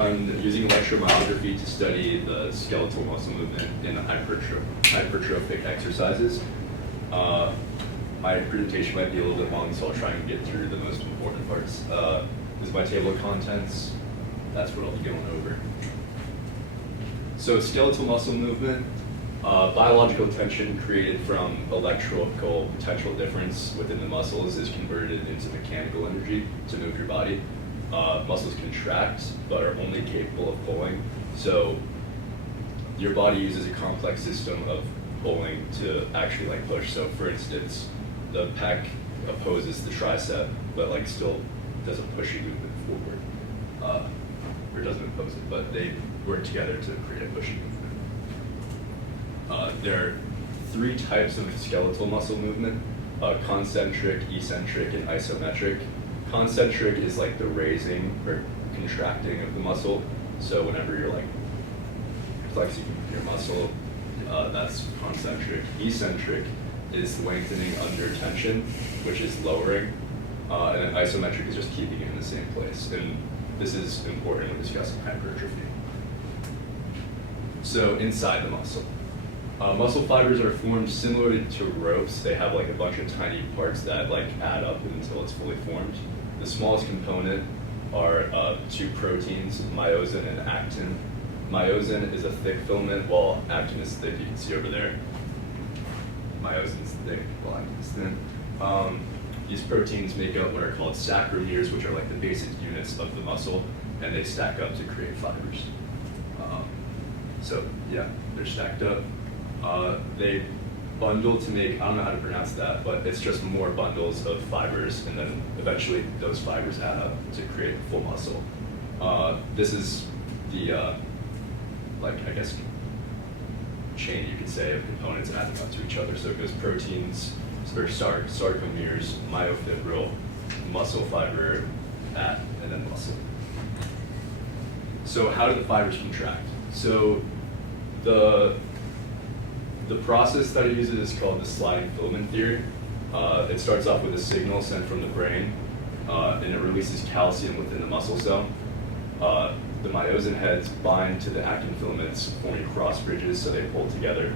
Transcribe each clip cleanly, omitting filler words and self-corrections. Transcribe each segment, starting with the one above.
On using electromyography to study the skeletal muscle movement in hypertrophic exercises. My presentation might be a little bit long, so I'll try and get through the most important parts. This is my table of contents. That's what I'll be going over. So skeletal muscle movement, biological tension created from electrical potential difference within the muscles is converted into mechanical energy to move your body. Muscles contract, but are only capable of pulling. So your body uses a complex system of pulling to actually push. So for instance, the pec opposes the tricep, but still does a pushing movement forward. Or doesn't oppose it, but they work together to create a pushing movement. There are three types of skeletal muscle movement: concentric, eccentric, and isometric. Concentric is the raising or contracting of the muscle. So whenever you're flexing your muscle, that's concentric. Eccentric is lengthening under tension, which is lowering. And then isometric is just keeping it in the same place. And this is important when discussing hypertrophy. So inside the muscle. Muscle fibers are formed similarly to ropes. They have a bunch of tiny parts that add up until it's fully formed. The smallest component are two proteins, myosin and actin. Myosin is a thick filament, while actin is thick. You can see over there. Myosin is thick, while actin is thin. These proteins make up what are called sacromeres, which are the basic units of the muscle, and they stack up to create fibers. So yeah, they're stacked up. They bundle to make, I don't know how to pronounce that, but it's just more bundles of fibers, and then eventually those fibers add up to create a full muscle. This is the, I guess, chain, you could say, of components adding up to each other. So it goes proteins, or sarcomeres, myofibril, muscle fiber, and then muscle. So how do the fibers contract? So the process that it uses is called the sliding filament theory. It starts off with a signal sent from the brain, and it releases calcium within the muscle cell. The myosin heads bind to the actin filaments, forming cross bridges, so they pull together.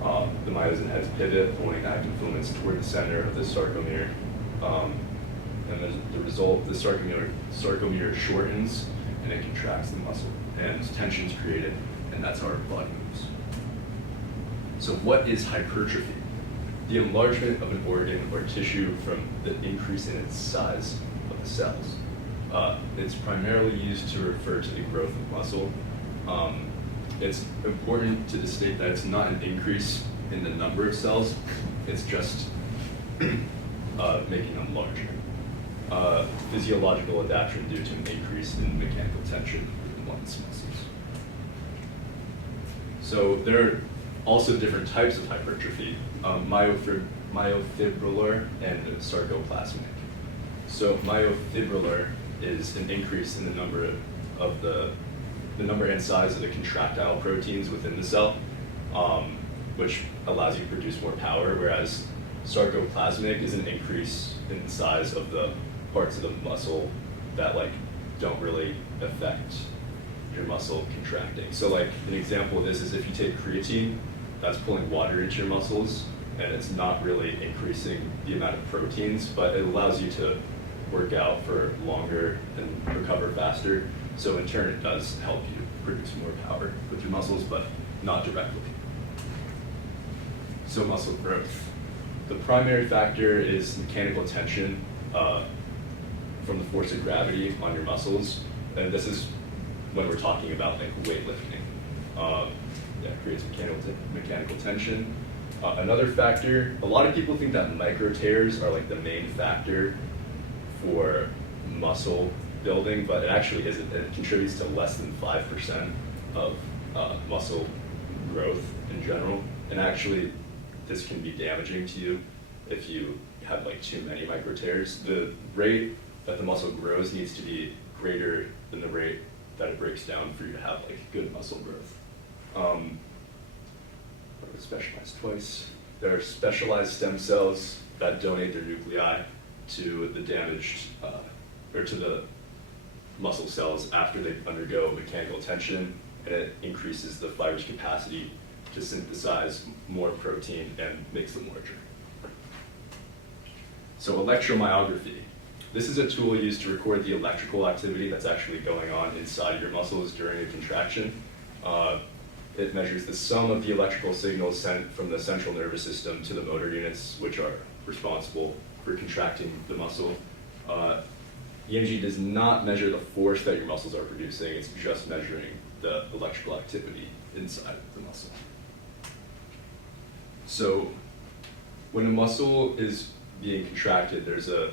The myosin heads pivot, pulling the actin filaments toward the center of the sarcomere. And as the result, the sarcomere shortens, and it contracts the muscle, and tension is created, and that's how our body moves. So what is hypertrophy? The enlargement of an organ or tissue from the increase in its size of the cells. It's primarily used to refer to the growth of muscle. It's important to state that it's not an increase in the number of cells, it's just making them larger. Physiological adaptation due to an increase in mechanical tension in one's muscles. So there are also different types of hypertrophy, myofibrillar and sarcoplasmic. So myofibrillar is an increase in the number of the number and size of the contractile proteins within the cell, which allows you to produce more power, whereas sarcoplasmic is an increase in the size of the parts of the muscle that don't really affect your muscle contracting. So an example of this is if you take creatine, that's pulling water into your muscles, and it's not really increasing the amount of proteins, but it allows you to work out for longer and recover faster. So in turn, it does help you produce more power with your muscles, but not directly. So muscle growth. The primary factor is mechanical tension from the force of gravity on your muscles, and this is when we're talking about weightlifting. That creates mechanical tension. Another factor, a lot of people think that micro tears are the main factor for muscle building, but it actually isn't. It contributes to less than 5% of muscle growth in general. And actually, this can be damaging to you if you have too many micro tears. The rate that the muscle grows needs to be greater than the rate that it breaks down for you to have good muscle growth. Specialized twice. There are specialized stem cells that donate their nuclei to the damaged, or to the muscle cells after they undergo mechanical tension, and it increases the fiber's capacity to synthesize more protein and makes them larger. So electromyography. This is a tool used to record the electrical activity that's actually going on inside of your muscles during a contraction. It measures the sum of the electrical signals sent from the central nervous system to the motor units, which are responsible for contracting the muscle. EMG does not measure the force that your muscles are producing, it's just measuring the electrical activity inside the muscle. So when a muscle is being contracted, there's the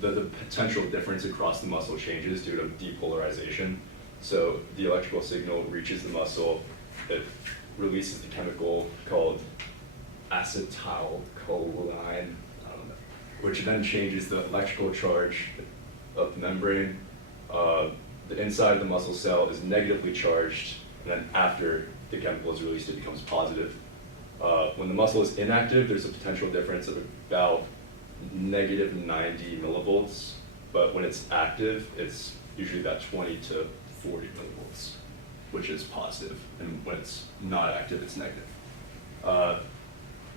potential difference across the muscle changes due to depolarization. So the electrical signal reaches the muscle, it releases the chemical called acetylcholine, which then changes the electrical charge of the membrane. The inside of the muscle cell is negatively charged, and then after the chemical is released, it becomes positive. When the muscle is inactive, there's a potential difference of about negative 90 millivolts, but when it's active, it's usually about 20 to 40 millivolts, which is positive, and when it's not active, it's negative.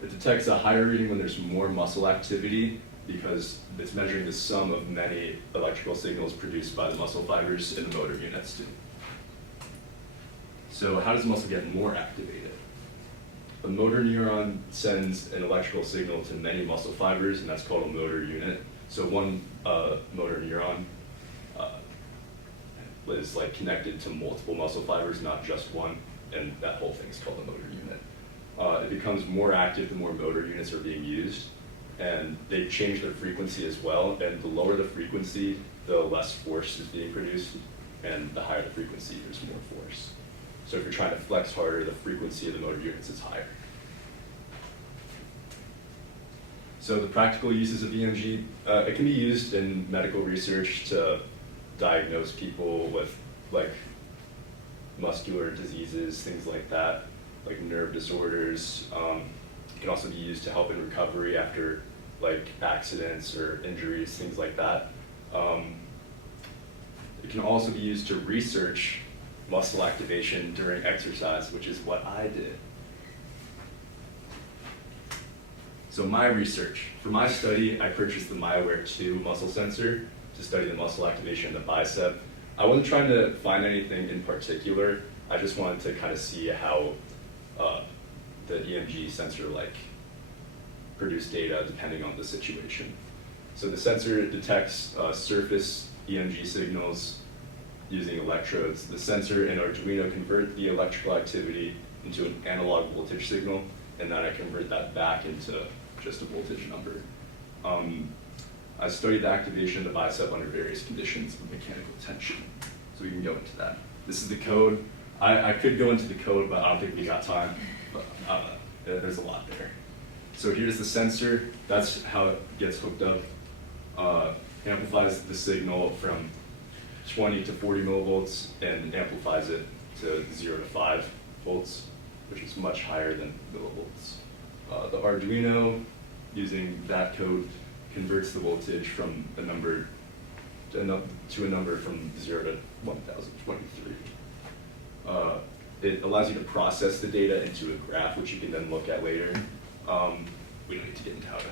It detects a higher reading when there's more muscle activity because it's measuring the sum of many electrical signals produced by the muscle fibers in the motor units too. So how does the muscle get more activated? A motor neuron sends an electrical signal to many muscle fibers, and that's called a motor unit. So one motor neuron is like connected to multiple muscle fibers, not just one, and that whole thing is called a motor unit. It becomes more active the more motor units are being used, and they change their frequency as well, and the lower the frequency, the less force is being produced, and the higher the frequency, there's more force. So if you're trying to flex harder, the frequency of the motor units is higher. So the practical uses of EMG, it can be used in medical research to diagnose people with like muscular diseases, things like that, like nerve disorders. It can also be used to help in recovery after like accidents or injuries, things like that. It can also be used to research muscle activation during exercise, which is what I did. So my research, for my study, I purchased the MyAware 2 muscle sensor to study the muscle activation in the bicep. I wasn't trying to find anything in particular. I just wanted to kind of see how the EMG sensor produced data depending on the situation. So the sensor detects surface EMG signals using electrodes. The sensor and Arduino convert the electrical activity into an analog voltage signal, and then I convert that back into just a voltage number. I studied the activation of the bicep under various conditions of mechanical tension. So we can go into that. This is the code. I could go into the code, but I don't think we got time. But there's a lot there. So here's the sensor. That's how it gets hooked up. Amplifies the signal from 20 to 40 millivolts and amplifies it to 0 to 5 volts, which is much higher than millivolts. The Arduino, using that code, converts the voltage from a number to a number from 0 to 1023. It allows you to process the data into a graph, which you can then look at later. We don't need to get into how to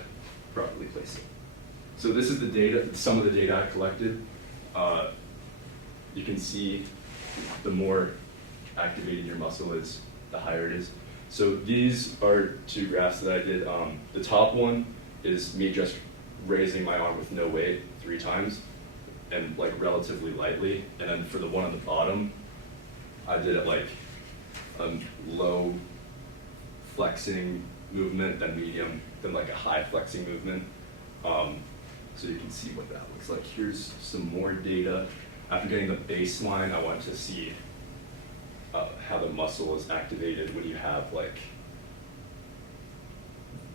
properly place it. So this is the data, some of the data I collected. You can see the more activated your muscle is, the higher it is. So these are two graphs that I did. The top one is me just raising my arm with no weight 3 times and relatively lightly. And then for the one on the bottom, I did it low flexing movement, then medium, then a high flexing movement. So you can see what that looks like. Here's some more data. After getting the baseline, I wanted to see how the muscle is activated when you have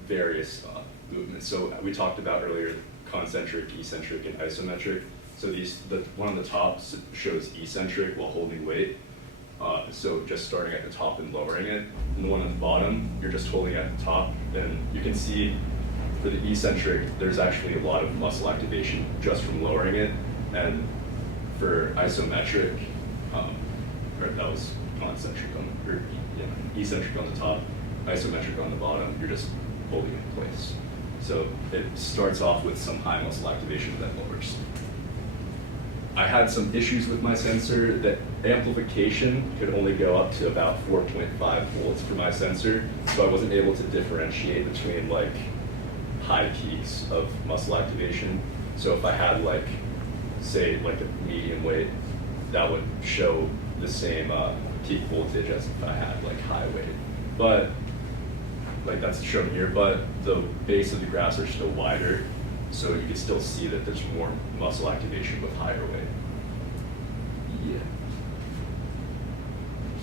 various movements. So we talked about earlier concentric, eccentric, and isometric. So the one on the top shows eccentric while holding weight. So just starting at the top and lowering it. And the one on the bottom, you're just holding at the top. And you can see for the eccentric, there's actually a lot of muscle activation just from lowering it. And for isometric, or that was concentric or eccentric on the top, isometric on the bottom, you're just holding it in place. So it starts off with some high muscle activation that lowers. I had some issues with my sensor. That amplification could only go up to about 4.5 volts for my sensor, so I wasn't able to differentiate between like high peaks of muscle activation. So if I had like, say like a medium weight, that would show the same peak voltage as if I had like high weight. But like that's shown here, but the base of the graphs are still wider, so you can still see that there's more muscle activation with higher weight. Yeah.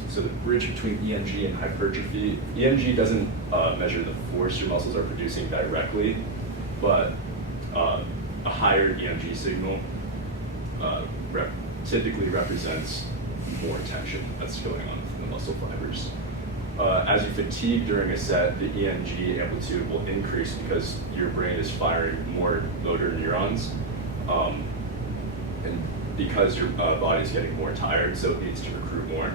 So the bridge between EMG and hypertrophy, EMG doesn't measure the force your muscles are producing directly, but a higher EMG signal typically represents more tension that's going on from the muscle fibers. As you fatigue during a set, the EMG amplitude will increase because your brain is firing more motor neurons, and because your body is getting more tired, so it needs to recruit more.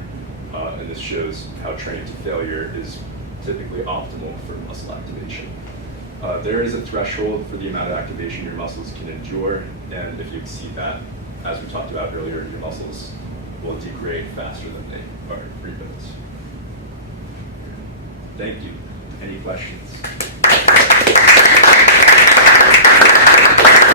And this shows how training to failure is typically optimal for muscle activation. There is a threshold for the amount of activation your muscles can endure, and if you exceed that, as we talked about earlier, your muscles will degrade faster than they are rebuilt. Thank you. Any questions?